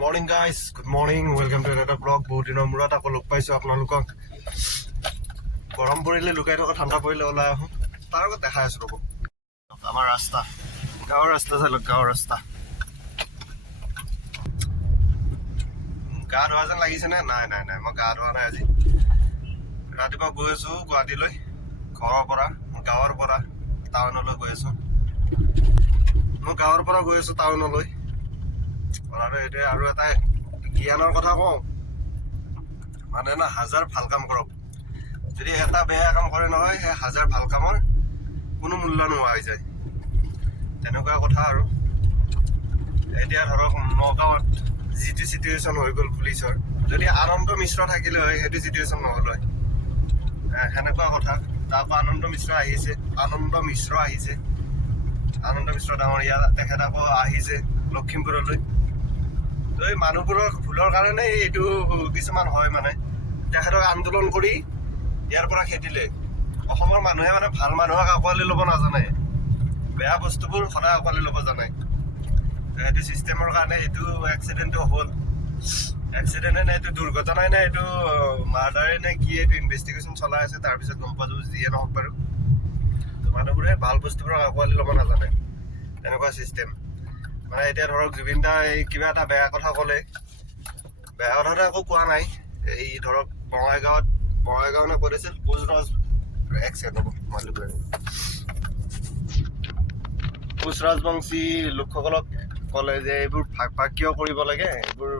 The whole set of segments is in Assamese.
Morning guys, good morning, welcome to এটা ব্লগ। বহুত দিনৰ মূৰত আকৌ লগ পাইছোঁ আপোনালোকক। গৰম পৰিলে লুকাই থকা, ঠাণ্ডা পৰিলে ওলাই আহোঁ, তাৰ আগত দেখাই আছোঁ ৰ'ব আমাৰ ৰাস্তা। গাঁৱৰ ৰাস্তা চাই লওক, গাঁৱৰ ৰাস্তা। গা ধোৱা যেন লাগিছেনে? নাই নাই নাই, মই গা ধোৱা নাই আজি। ৰাতিপুৱা গৈ আছোঁ গুৱাহাটীলৈ, ঘৰৰ পৰা, গাঁৱৰ পৰা টাউনলৈ গৈ আছোঁ। মই গাঁৱৰ পৰা গৈ আছোঁ টাউনলৈ। আৰু এইটোৱে আৰু এটা জ্ঞানৰ কথা কওঁ, মানে না হাজাৰ ভাল কাম কৰক, যদি এটা বেয়া কাম কৰে নহয়, সেই হাজাৰ ভাল কামৰ কোনো মূল্য নোহোৱা হৈ যায়। তেনেকুৱা কথা আৰু এতিয়া ধৰক নগাঁৱত যিটো চিটুৱেশ্যন হৈ গ'ল পুলিচৰ, যদি আনন্দ মিশ্ৰ থাকিলে হয় সেইটো চিটুৱেশ্যন নহ'ল হয়। সেনেকুৱা কথা। তাৰপৰা আনন্দ মিশ্ৰ আহিছে, আনন্দ মিশ্ৰ ডাঙৰীয়া, তেখেত আকৌ আহিছে লখিমপুৰলৈ। এই মানুহবোৰৰ ভুলৰ কাৰণে এইটো কিছুমান হয়। মানে তেখেতক আন্দোলন কৰি ইয়াৰ পৰা খেদিলে। অসমৰ মানুহে মানে ভাল মানুহক আঁকোৱালি ল'ব নাজানে, বেয়া বস্তুবোৰ সদায় আঁকোৱালি ল'ব জানে। এইটো চিষ্টেমৰ কাৰণে এইটো এক্সিডেণ্টটো হ'ল। এক্সিডেণ্টে নে এইটো দুৰ্ঘটনাই নে এইটো মাৰ্ডাৰে নে কি, এইটো ইনভেষ্টিগেশ্যন চলাই আছে, তাৰপিছত গম পোৱা যাব যিয়ে নহওক বাৰু। মানুহবোৰে ভাল বস্তুবোৰক আঁকোৱালি ল'ব নাজানে, তেনেকুৱা চিষ্টেম। মানে এতিয়া ধৰক জুবিন দাই কিবা এটা বেয়া কথা ক'লে, বেয়া কথাটো একো কোৱা নাই। এই ধৰক বঙাইগাঁও নে ক'ত আছিল, কোচ ৰাজবংশী লোকসকলক ক'লে যে এইবোৰ ভাগ ভাগ কিয় কৰিব লাগে, এইবোৰ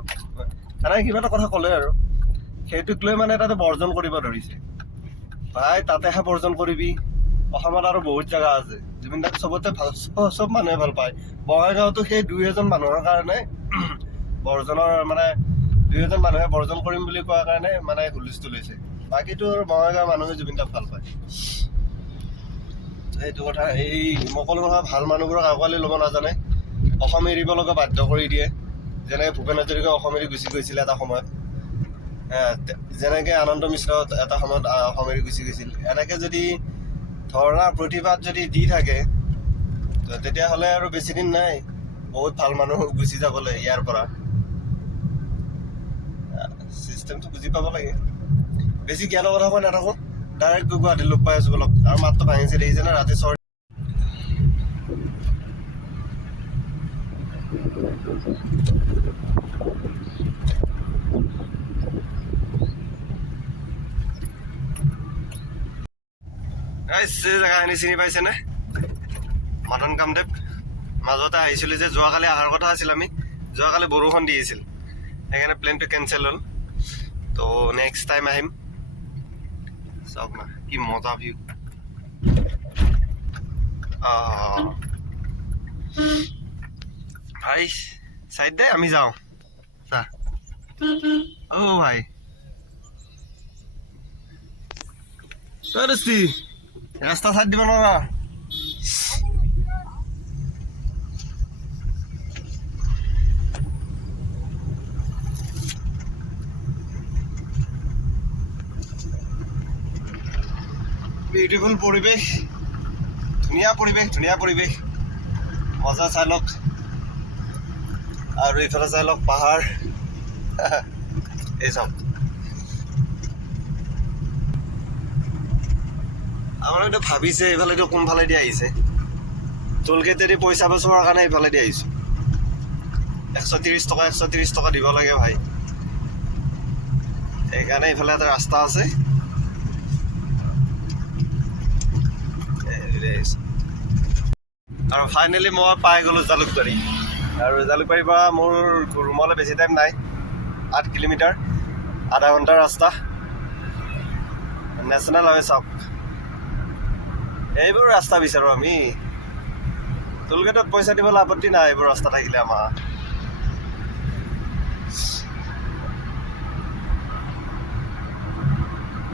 এনেকৈ কিবা এটা কথা ক'লে আৰু সেইটোক লৈ মানে তাতে বৰ্জন কৰিব ধৰিছে। ভাই তাতেহে বৰ্জন কৰিবি, অসমত আৰু বহুত জেগা আছে। জুবিন দাক চবতে ভাল, চব মানুহে ভাল পায়। বঙাইগাঁৱতো সেই দুই এজন মানুহৰ কাৰণে বৰ্জনৰ মানে দুই এজন মানুহে বৰ্জন কৰিম বুলি কোৱাৰ কাৰণে মানে হুলস্থুল হৈছে। বাকীতো আৰু বঙাইগাঁৱৰ মানুহে জুবিন দাক ভাল পায়। সেইটো কথা। এই সকলো কথা ভাল মানুহবোৰক আঁকোৱালি ল'ব নাজানে, অসম এৰিব লগা বাধ্য কৰি দিয়ে। যেনেকৈ ভূপেন হাজৰিকা অসম এৰি গুচি গৈছিলে এটা সময়ত, যেনেকৈ আনন্দ মিশ্ৰ এটা সময়ত অসম এৰি গুচি গৈছিল। এনেকৈ যদি ধৰ্ণা প্ৰতিবাদ যদি দি থাকে তেতিয়াহ'লে আৰু বেছি দিন নাই, বহুত ভাল মানুহ গুচি যাবলৈ ইয়াৰ পৰা। চিষ্টেমটো বুজি পাব লাগে। বেছি জ্ঞানৰ কথা কৈ নাথাকোঁ, ডাইৰেক্ট গুৱাহাটীত লগ পাই আছোঁ বলক। আৰু মাতটো ভাঙিছে দেখিছে নে, ৰাতি চৰ জেগাখিনি চিনি পাইছেনে? মদন কামদেৱ। মাজতে আহিছিলোঁ যে, যোৱাকালি অহাৰ কথা আছিল আমি, যোৱাকালি বৰষুণ দি আছিল, সেইকাৰণে প্লেনটো কেঞ্চেল হ'ল। তো নেক্সট টাইম আহিম। চাওক না কি মজা ভিউ। ভাই চাইড দে, আমি যাওঁ। চা ভাই ৰাস্তা চাইড দিব নোৱাৰা। বিউটিফুল পৰিৱেশ, ধুনীয়া পৰিৱেশ, মজা চাই লওক। আৰু এইফালে চাই লওক পাহাৰ। এই চাওক, আপোনালোকে ভাবিছে এইফালেদি কোনফালেদি আহিছে? টোলগেটেদি পইচা বচোৱাৰ কাৰণে এইফালেদি আহিছোঁ। 130 টকা দিব লাগে ভাই, সেইকাৰণে এইফালে এটা ৰাস্তা আছে। আৰু ফাইনেলি মই পাই গ'লোঁ জালুকবাৰী। আৰু জালুকবাৰীৰ পৰা মোৰ ৰুমলৈ বেছি টাইম নাই, 8 কিলোমিটাৰ, আধা ঘণ্টাৰ ৰাস্তা। নেশ্যনেল হয় চাওক, এইবোৰ ৰাস্তা বিচাৰোঁ আমি। টোলগেটত পইচা দিবলৈ আপত্তি নাই, এইবোৰ ৰাস্তা থাকিলে আমাৰ।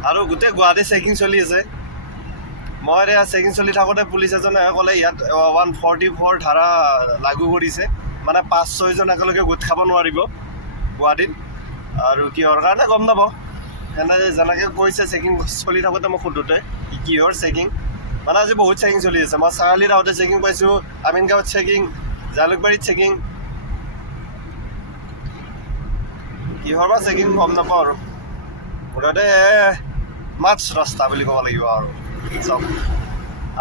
আৰু গোটেই গুৱাহাটী চেকিং চলি আছে। মই এতিয়া চেকিং চলি থাকোঁতে পুলিচ এজনে ক'লে ইয়াত 144 ধাৰা লাগু কৰিছে, মানে 5-6 জন একেলগে গোট খাব নোৱাৰিব গুৱাহাটীত। আৰু কিহৰ কাৰণে গম নাপাওঁ, যেনেকৈ কৈছে চেকিং চলি থাকোঁতে মই সোধোতে কিহৰ চেকিং, মানে আজি বহুত চেকিং চলি আছে। মই চাৰিআলিত আহোঁতে চেকিং পাইছোঁ, আমিনগাঁৱত চেকিং, জালুকবাৰীত চেকিং। কিহৰ বা চেকিং গম নাপাওঁ আৰু মুঠতে মাছ ৰাস্তা বুলি ক'ব লাগিব আৰু চব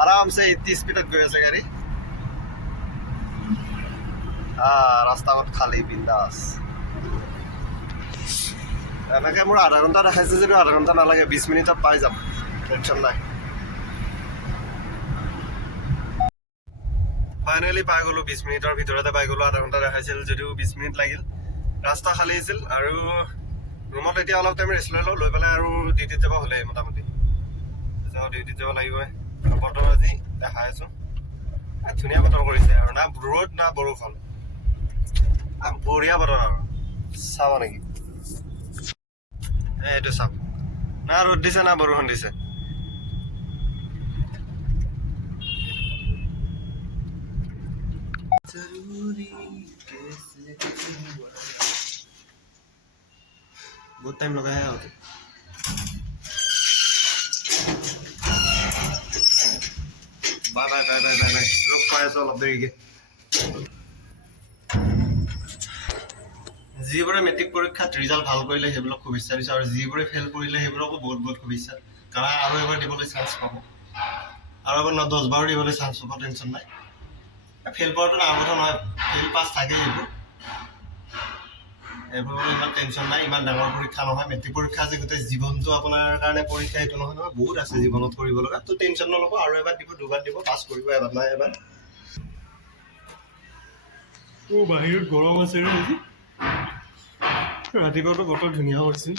আৰামছে 80 স্পীডত গৈ আছে গাড়ী ৰাস্তাত খালী বিন্দাছ এনেকে মোৰ আধা ঘণ্টা দেখাইছে যদিও আধা ঘণ্টা নালাগে 20 মিনিটত পাই যাম টেনশ্যন নাই ফাইনেলি পাই গ'লো 20 মিনিটৰ ভিতৰতে পাই গ'লো আধা ঘণ্টা দেখাইছিল যদিও 20 মিনিট লাগিল ৰাস্তা খালী আছিল আৰু ৰুমত এতিয়া অলপ টাইম ৰেষ্ট লৈ লওঁ লৈ পেলাই আৰু ডিউটিত যাব হ'লে মোটামুটি ডিউটিত যাব লাগিবই বতৰ আজি দেখাই আছোঁ ধুনীয়া বতৰ কৰিছে আৰু না ৰ'দ না বৰষুণ বঢ়িয়া বতৰ আৰু চাব নেকি এইটো চাওক না ৰ'দ দিছে না বৰষুণ দিছে बहुत टाइम लगा है आते बाय बाय बाय बाय बाय बाय लोग पाए तो लब देंगे যিবোৰে মেট্ৰিক পৰীক্ষাত ৰিজাল্ট ভাল কৰিলে সেইবিলাক শুভেচ্ছা দিছে আৰু যিবোৰে ফেল কৰিলে সেইবোৰকো বহুত বহুত শুভেচ্ছা কাৰণ আৰু এবাৰ দিবলৈ চান্স পাব আৰু এবাৰ 10 বাৰ দিবলৈ চান্স পাব টেনশ্যন নাই ফেল কৰাটো ডাঙৰ কথা নহয় ফেল পাছ থাকে এইবোৰ ইমান টেনশ্যন নাই ইমান ডাঙৰ পৰীক্ষা নহয় মেট্ৰিক পৰীক্ষা যে গোটেই জীৱনটো আপোনাৰ কাৰণে পৰীক্ষা এইটো নহয় নহয় বহুত আছে জীৱনত কৰিব লগা তো টেনশ্যন নল'ব আৰু এবাৰ দিব দুবাৰ দিব পাছ কৰিব এবাৰ নাই এবাৰ বাহিৰত গৰম আছে ৰাতিপুৱাটো বতৰ ধুনীয়া কৰিছিল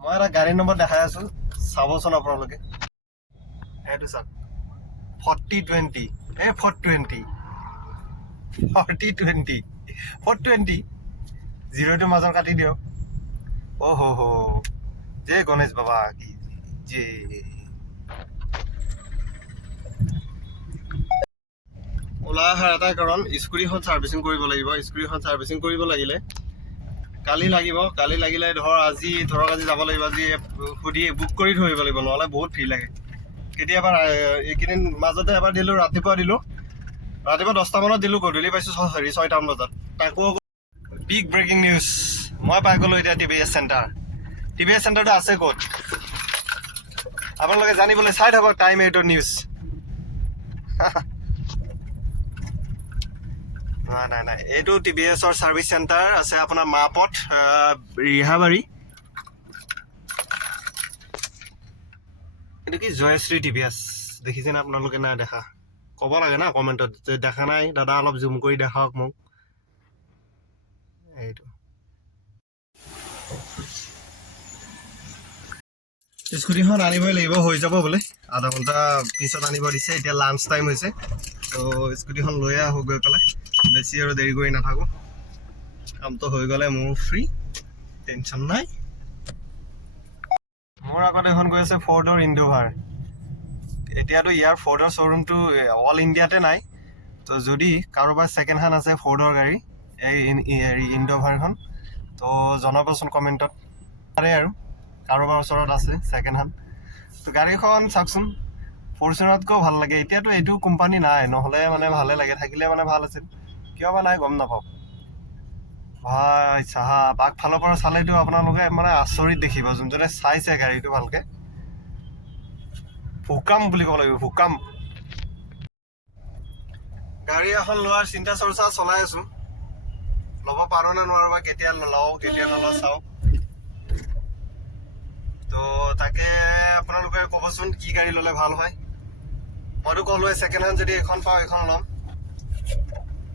মই এটা গাড়ী নম্বৰ দেখাই আছোঁ চাবচোন আপোনালোকে এইটো চাওক 4020 420 জিৰ'টো মাজৰ কাটি দিয়ক অ' জে গণেশ বাবা কি জে ওলাই অহাৰ এটা কাৰণ স্কুটিখন ছাৰ্ভিচিং কৰিব লাগিব স্কুটিখন ছাৰ্ভিচিং কৰিব লাগিলে কালি লাগিলে ধৰক আজি যাব লাগিব আজি সুধি বুক কৰি থৈ আহিব লাগিব নহ'লে বহুত ভিৰ লাগে কেতিয়াবা এইকেইদিন মাজতে এবাৰ দিলোঁ ৰাতিপুৱা 10টা মানত দিলোঁ গধূলি পাইছোঁ 6টা বজাত তাকো বিগ ব্ৰেকিং নিউজ মই পাই গ'লোঁ এতিয়া টিভিএছ চেণ্টাৰটো আছে ক'ত আপোনালোকে জানিবলৈ চাই থাকক টাইম 8ৰ নিউজ নাই এইটো টিভিএছৰ ছাৰ্ভিচ চেণ্টাৰ আছে আপোনাৰ মাপত ৰিহাবাৰী এইটো কি জয়শ্ৰী টিভিএছ দেখিছেনে আপোনালোকে নাই দেখা ক'ব লাগে না কমেণ্টত যে দেখা নাই দাদা অলপ জুম কৰি দেখাওক মোক এইটো স্কুটিখন আনিবই লাগিব হৈ যাব বোলে আধা ঘণ্টা পিছত আনিব দিছে এতিয়া লাঞ্চ টাইম হৈছে তো স্কুটিখন লৈ আহোঁ গৈ পেলাই বেছি আৰু দেৰি কৰি নাথাকোঁ কামটো হৈ গ'লে মোৰ ফ্ৰী টেনশ্যন নাই মোৰ আগত এখন গৈ আছে ফৰ্ডৰ ইণ্ডোভাৰ এতিয়াতো ইয়াৰ ফৰ্ডৰ শ্ব'ৰুমটো অল ইণ্ডিয়াতে নাই তো যদি কাৰোবাৰ ছেকেণ্ড হেণ্ড আছে ফৰ্ডৰ গাড়ী এই ইণ্ডোভাৰখন তো জনাবচোন কমেণ্টত পাৰে আৰু কাৰোবাৰ ওচৰত আছে ছেকেণ্ড হেণ্ড তো গাড়ীখন চাওকচোন ফৰ্চুনাৰতকৈও ভাল লাগে এতিয়াতো এইটো কোম্পানী নাই নহ'লে মানে ভালে লাগে থাকিলে মানে ভাল আছিল কিয় বা নাই গম নাপাওঁ ভাই চাহাব আগফালৰ পৰা চালেতো আপোনালোকে মানে আচৰিত দেখিব যোনজনে চাইছে গাড়ীটো ভালকে ভুকাম বুলি ক'ব লাগিব ভুকাম গাড়ী এখন লোৱাৰ চিন্তা চৰ্চা চলাই আছোঁ ল'ব পাৰোঁ নে নোৱাৰোঁ বা কেতিয়া লওঁ কেতিয়া নলওঁ চাওঁ তো তাকে আপোনালোকে ক'বচোন কি গাড়ী ল'লে ভাল হয় মইতো ক'লোৱে ছেকেণ্ড হেণ্ড যদি এখন পাওঁ এখন ল'ম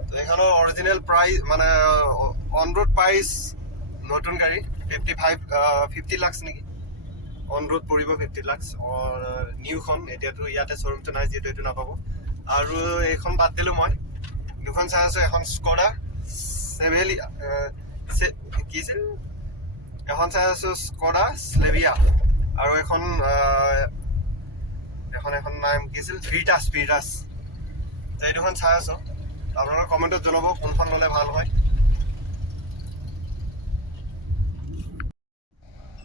তো এইখনৰ অৰিজিনেল প্ৰাইচ মানে অন ৰোড প্ৰাইচ নতুন গাড়ী 50 লাখ নেকি অন ৰোড পৰিব 50 লাখ নিউখন এতিয়াতো ইয়াতে শ্ব'ৰুমটো নাই যিহেতু এইটো নাপাব আৰু এইখন বাদ দিলোঁ মই দুখন চাই আছোঁ এখন স্কডা কি আছিল এখন চাই আছোঁ স্কডা স্লেভিয়া আৰু এখন নাম কি আছিল ভিটাছ এই দুখন চাই আছোঁ আপোনালোকে কমেণ্টত জনাব কোনখন ল'লে ভাল হয়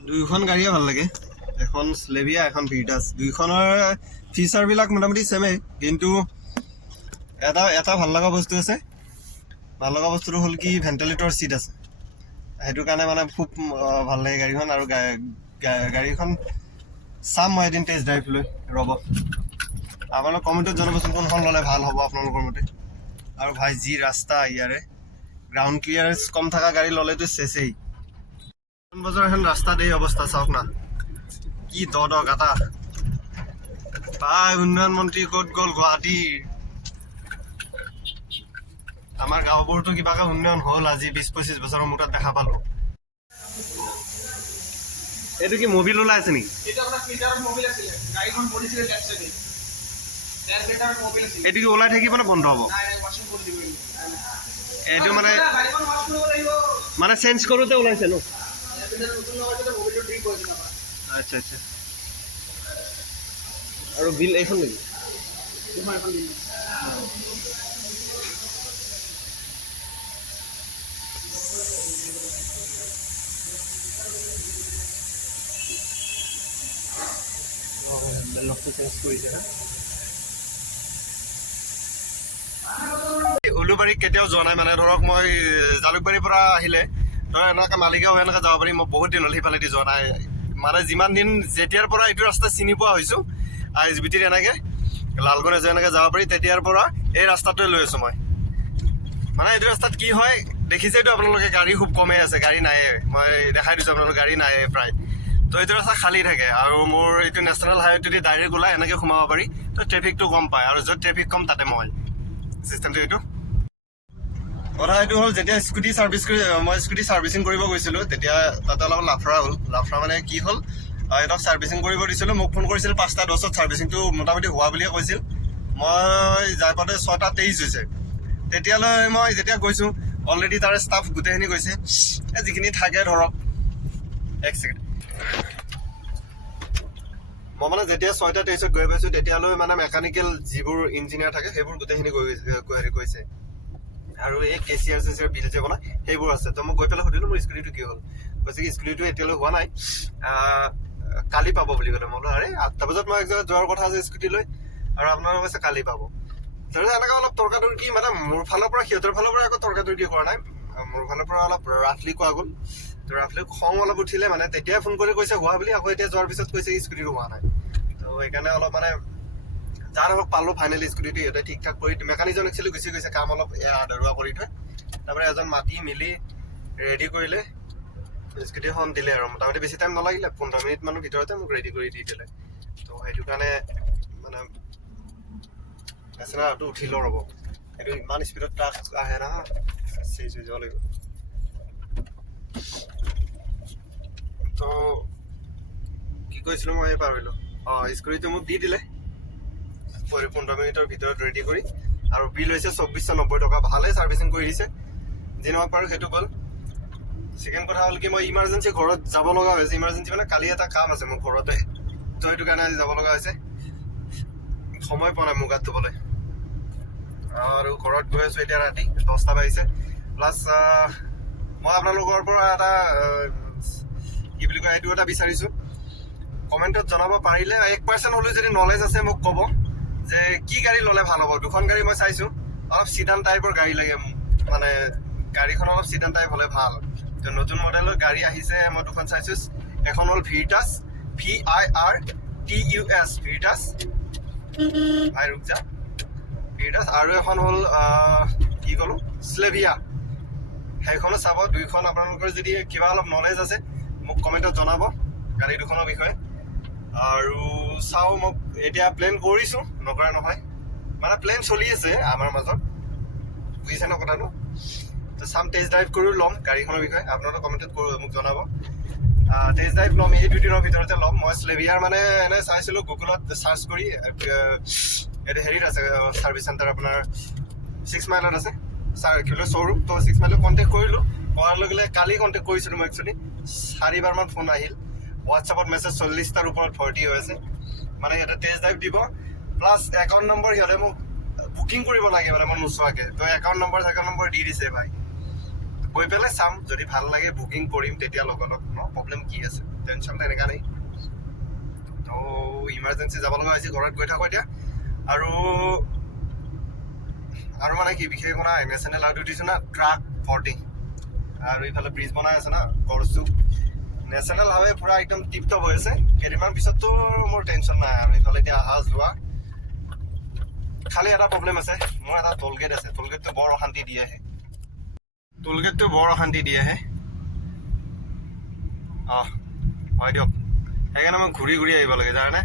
দুইখন গাড়ীয়ে ভাল লাগে এখন স্লেভিয়া এখন ভিটাছ দুইখনৰ ফিচাৰবিলাক মোটামুটি ছেমেই কিন্তু এটা ভাল লগা বস্তু আছে ভাল লগা বস্তুটো হ'ল কি ভেণ্টিলেটৰ ছিট আছে সেইটো কাৰণে মানে খুব ভাল লাগে গাড়ীখন। আৰু গাড়ীখন চাম মই এদিন টেষ্ট ড্ৰাইভ লৈ, ৰ'ব। আপোনালোক কমেণ্টত জনাবচোন কোনখন ল'লে ভাল হ'ব আপোনালোকৰ মতে। আৰু ভাই যি ৰাস্তা ইয়াৰে, গ্ৰাউণ্ড ক্লিয়াৰেঞ্চ কম থকা গাড়ী ল'লেতো চেচেই। বজাৰ এখন ৰাস্তাত এই অৱস্থা চাওক না, কি দ গাটা। ভাই উন্নয়ন মন্ত্ৰী ক'ত গ'ল গুৱাহাটীৰ? আমাৰ গাঁওবোৰতো কিবাকে উন্নয়ন হ'ল আজি 20-25 বছৰৰ মূৰত দেখা পালো। এইটো কি মবিল ওলাই আছে নেকি? এইটো কি ওলাই থাকিব নে বন্ধ হ'ব? এইটো মানে চেঞ্জ কৰোঁতে ওলাইছে ন? আচ্ছা আচ্ছা। আৰু বিল এইখন নেকি? উলুবাৰী কেতিয়াও যোৱা নাই, মানে ধৰক মই জালুকবাৰীৰ পৰা আহিলে ধৰক এনেকৈ মালিগাঁও এনেকৈ যাব পাৰি। মই বহুত দিন হ'ল সিফালেদি যোৱা নাই, মানে যিমান দিন যেতিয়াৰ পৰা এইটো ৰাস্তা চিনি পোৱা হৈছোঁ, ISBTৰ এনেকৈ লালগড় এনেকৈ যাব পাৰি, তেতিয়াৰ পৰা এই ৰাস্তাটোৱে লৈ আছোঁ মই। মানে এইটো ৰাস্তাত কি হয় দেখিছেতো আপোনালোকে, গাড়ী খুব কমেই আছে, গাড়ী নায়ে। মই দেখাই দিছোঁ আপোনালোকে, গাড়ী নায়ে প্ৰায়। তো এইটো ৰাস্তা খালী থাকে, আৰু মোৰ এইটো নেশ্যনেল হাইৱেটোদি ডাইৰেক্ট ওলাই এনেকৈ সোমাব পাৰি। তো ট্ৰেফিকটো কম পায়, আৰু য'ত ট্ৰেফিক কম তাতে মই চিষ্টেমটো এইটো। কথা এইটো হ'ল, যেতিয়া মই স্কুটি ছাৰ্ভিচিং কৰিব গৈছিলোঁ, তেতিয়া তাতে অলপ লাফৰা হ'ল। লাফৰা মানে কি হ'ল, সিহঁতক ছাৰ্ভিচিং কৰিব দিছিলোঁ, মোক ফোন কৰিছিল 5:10 ছাৰ্ভিচিংটো মোটামুটি হোৱা বুলিয়ে কৈছিল। মই যাই পাওঁতে 6:23 হৈছে। তেতিয়ালৈ মই যেতিয়া গৈছোঁ, অলৰেডি তাৰে ষ্টাফ গোটেইখিনি গৈছে, যিখিনি থাকে ধৰক। এক ছেকেণ্ড, মই মানে যেতিয়া 6:23 গৈ পাইছোঁ, তেতিয়ালৈ মানে মেকানিকেল যিবোৰ ইঞ্জিনিয়াৰ থাকে সেইবোৰ গোটেইখিনি গৈছে। আৰু এই কেচিয়াৰ বিল যে বনায় সেইবোৰ আছে। তো মই গৈ পেলাই সুধিলোঁ মোৰ স্কুটিটো কি হ'ল? কৈছে কি স্কুটিটো এতিয়ালৈ হোৱা নাই, কালি পাব বুলি ক'লে। মই বোলো আৰে 8টা বজাত মই এক জেগাত যোৱাৰ কথা আছে স্কুটি লৈ, আৰু আপোনালোকে কৈছে কালি পাব। এনেকৈ অলপ তৰ্কাতৰ্কি, মানে মোৰ ফালৰ পৰা সিহঁতৰ ফালৰ পৰা একো তৰ্কাতৰ্কি কৰা নাই, মোৰ ফালৰ পৰা অলপ ৰাফলি কোৱা গ'ল। তো ৰাফলি খং অলপ উঠিলে, মানে তেতিয়াই ফোন কৰি কৈছে হোৱা বুলি, আকৌ এতিয়া যোৱাৰ পিছত কৈছে স্কুটিটো হোৱা নাই। তো সেইকাৰণে অলপ মানে যাৰ অলপ পালোঁ ফাইনেলি স্কুটিটো সিহঁতে ঠিক ঠাক কৰি, মেকানিকজন একচুৱেলি গুচি গৈছে, কাম অলপ আধৰুৱা কৰি থৈ। তাৰপৰা এজন মাতি মেলি ৰেডি কৰিলে, স্কুটিখন দিলে। আৰু মোটামুটি বেছি টাইম নালাগিলে, 15 মিনিটমানৰ ভিতৰতে মোক ৰেডি কৰি দি দিলে। তো সেইটো কাৰণে মানে নেশ্যনেলটো উঠিলোঁ ৰ'ব। সেইটো ইমান স্পীডত ট্ৰাক আহে না, চেঞ্জ হৈ যাব লাগিব। তো কি কৈছিলোঁ মই পাহৰিলোঁ। স্কুটিটো মোক দি দিলে 15 মিনিটৰ ভিতৰত ৰেডি কৰি, আৰু বিল হৈছে 2490 টকা। ভালেই ছাৰ্ভিচিং কৰি দিছে, যি নহওক বাৰু সেইটো গ'ল। ছেকেণ্ড কথা হ'ল কি, মই ইমাৰ্জেঞ্চি ঘৰত যাব লগা হৈছে। ইমাৰ্জেঞ্চি মানে কালি এটা কাম আছে মোৰ ঘৰতে, তো সেইটো কাৰণে আজি যাব লগা হৈছে। সময় পোৱা নাই মোৰ গাত ধুবলৈ। আৰু ঘৰত গৈ আছোঁ এতিয়া, ৰাতি 10টা বাজিছে। প্লাছ মই আপোনালোকৰ পৰা এটা কি বুলি কয়, এইটো এটা বিচাৰিছোঁ, কমেণ্টত জনাব পাৰিলে 1% হ'লেও যদি নলেজ আছে মোক ক'ব যে কি গাড়ী ল'লে ভাল হ'ব। দুখন গাড়ী মই চাইছোঁ, অলপ চিডান টাইপৰ গাড়ী লাগে মোক, মানে গাড়ীখন অলপ চিডান টাইপ হ'লে ভাল। তো নতুন মডেলৰ গাড়ী আহিছে, মই দুখন চাইছোঁ। এখন হ'ল ভিৰটাছ, VIRTUS ভিৰটাছ, ভাই ৰুক যা, ভিৰটাছ। আৰু এখন হ'ল কি ক'লোঁ, স্লেভিয়া। সেইখনো চাব। দুইখন আপোনালোকৰ যদি কিবা অলপ নলেজ আছে মোক কমেণ্টত জনাব গাড়ী দুখনৰ বিষয়ে। আৰু চাওঁ, মই এতিয়া প্লেন কৰিছোঁ, নকৰা নহয়, মানে প্লেন চলি আছে আমাৰ মাজত, বুজিছে ন কথাটো। তো চাম, টেষ্ট ড্ৰাইভ কৰি ল'ম গাড়ীখনৰ বিষয়ে, আপোনালোকে কমেণ্টত মোক জনাব। টেষ্ট ড্ৰাইভ ল'ম, এই 2 দিনৰ ভিতৰতে ল'ম। মই স্লেভিয়াৰ মানে এনে চাইছিলোঁ গুগলত চাৰ্চ কৰি, এইটো হেৰিত আছে ছাৰ্ভিচ চেণ্টাৰ, আপোনাৰ 6 মাইলত আছে কি বোলে শ্ব'ৰুম। তো 6 মাইলত কণ্টেক্ট কৰিলোঁ, কৰাৰ লগে লগে কালি কণ্টেক্ট কৰিছিলোঁ মই একচুৱেলি, 4বাৰমান ফোন আহিল। হোৱাটছআপত মেছেজ 40টাৰ ওপৰত ভৰ্তি হৈ আছে। মানে সিহঁতে টেষ্ট ড্ৰাইভ দিব, প্লাছ একাউণ্ট নম্বৰ সিহঁতে মোক বুকিং কৰিব লাগে, মানে মই নোচোৱাকৈ। তো একাউণ্ট নম্বৰ দি দিছে ভাই। গৈ পেলাই চাম, যদি ভাল লাগে বুকিং কৰিম তেতিয়া লগত ন, প্ৰব্লেম কি আছে, টেনশ্যন তেনেকুৱা নাই। তো ইমাৰ্জেঞ্চি যাব লগা হৈছে, ঘৰত গৈ থাকোঁ এতিয়া। আৰু মানে কি বিশেষ কথা, নেশ্যনেল আউট দিছোঁ না, ট্ৰাক 40 আৰু এইফালে ব্ৰিজ বনাই আছে না কৰচু নেশ্যনেল হাইৱে পুৰা একদম টিপ টপ হৈ আছে কেইদিনমান পিছততো মোৰ টেনশ্যন নাই আৰু এইফালে এতিয়া অহা যোৱা খালি এটা প্ৰব্লেম আছে মোৰ এটা টোলগেট আছে টোলগেটটো বৰ অশান্তি দি আহে হয় দিয়ক সেইকাৰণে মই ঘূৰি ঘূৰি আহিব লাগে জানানে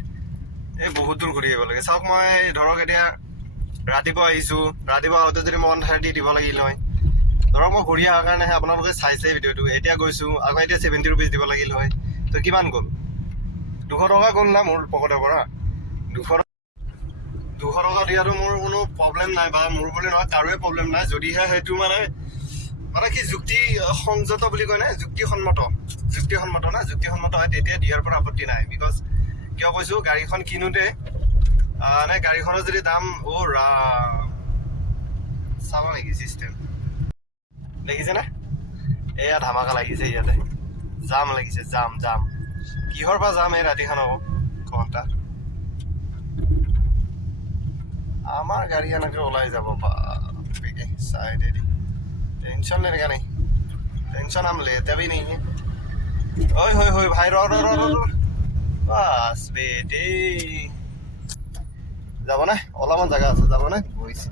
এই বহুত দূৰ ঘূৰি আহিব লাগে চাওক মই ধৰক এতিয়া ৰাতিপুৱা আহিছোঁ ৰাতিপুৱা আহোঁতে যদি মই 130 দিব লাগিল হয় ধৰক মই ঘূৰি অহাৰ কাৰণেহে আপোনালোকে চাইছে ভিডিঅ'টো এতিয়া গৈছোঁ আকৌ এতিয়া 70 rupees দিব লাগিল হয় তো কিমান গ'ল 200 টকা গ'ল না মোৰ পকেটৰ পৰা 200 টকা দিয়াটো মোৰ কোনো প্ৰব্লেম নাই বা মোৰ বুলি নহয় কাৰোৱে প্ৰব্লেম নাই যদিহে সেইটো মানে কি যুক্তি সংযত বুলি কয় নে যুক্তিসন্মত হয় তেতিয়া দিয়াৰ পৰা আপত্তি নাই বিকজ কিয় কৈছোঁ গাড়ীখন কিনোতে গাড়ীখনৰ যদি দাম চাব নেকি চিষ্টেম দেখিছেনে এয়া ধামাকা লাগিছে ইয়াতে জাম লাগিছে জাম কিহৰ পৰা যাম এই ৰাতিখন হ'ব ঘণ্টা আমাৰ গাড়ী এনেকে ওলাই যাব চাইডেদি टेंशन लेने का नहीं टेंशन हम लेते भी नहीं है ओए भाई रो बस बेटे যাব না অলপমান জায়গা আছে যাব না গৈছে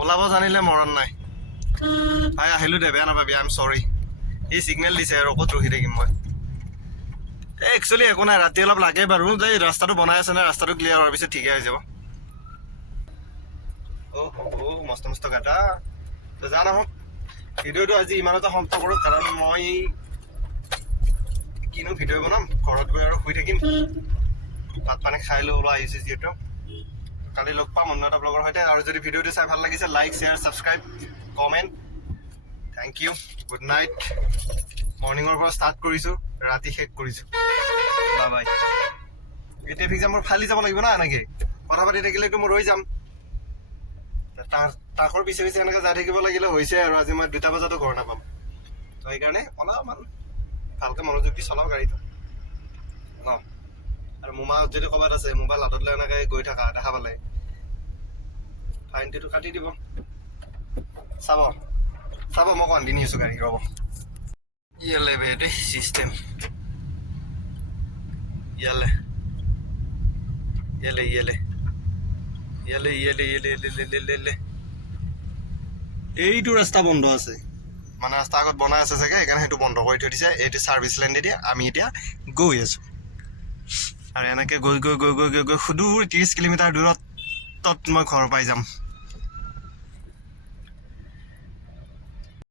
ওলাব জানিলে মৰণ নাই ভাই আহিলো দে বেয়া নাপাবি আই এম সৰি এই সিগনেল দিছে আৰু ক'ত ৰখি থাকিম মই একচুৱেলি একো নাই ৰাতি অলপ লাগে বাৰু এই ৰাস্তাটো বনাই আছে না ৰাস্তাটো ক্লিয়াৰ হোৱাৰ পিছত ঠিকে হৈ যাব মস্ত গাটা তো জানা হোক ভিডিঅ'টো আজি ইমানতে সমাপ্ত কৰোঁ কাৰণ মই কিনো ভিডিঅ' বনাম ঘৰত গৈ আৰু শুই থাকিম ভাত পানী খাই লৈ ওলাই আহিছোঁ যিহেতু কালি লগ পাম অন্য এটা ব্লগৰ সৈতে আৰু যদি ভিডিঅ'টো চাই ভাল লাগিছে like share subscribe comment thank you good night মৰ্ণিঙৰ পৰা ষ্টাৰ্ট কৰিছোঁ ৰাতি শেষ কৰিছোঁ বাই এই ট্ৰেফিক জামৰ ফালি যাব লাগিব না এনেকৈ কথা পাতি থাকিলেতো মই ৰৈ যাম তাকৰ পিছে এনেকৈ যাই থাকিব লাগিলে হৈছে আৰু আজি মই 2টা বজাতো ঘৰ নাপাম তো সেইকাৰণে অলপমান ভালকৈ মনোযোগ দি চলাওঁ গাড়ীটো ন আৰু মোমাই যদি ক'ৰবাত আছে মোবাইল হাতত লৈ এনেকৈ গৈ থকা দেখা পালে ফাইনটো কাটি দিব চাব মই অকণ দি আছোঁ গাড়ী ৰ'ব ইয়ালে বে দেই চিষ্টেম ইয়ালে এইটো ৰাস্তা বন্ধ আছে মানে ৰাস্তা আগত বনাই আছে চাগে সেইকাৰণে সেইটো বন্ধ কৰি থৈ দিছে এইটো ছাৰ্ভিচ লেন দি আমি এতিয়া গৈ আছোঁ আৰু এনেকৈ গৈ সুদূৰ 30 কিলোমিটাৰ দূৰত মই ঘৰ পাই যাম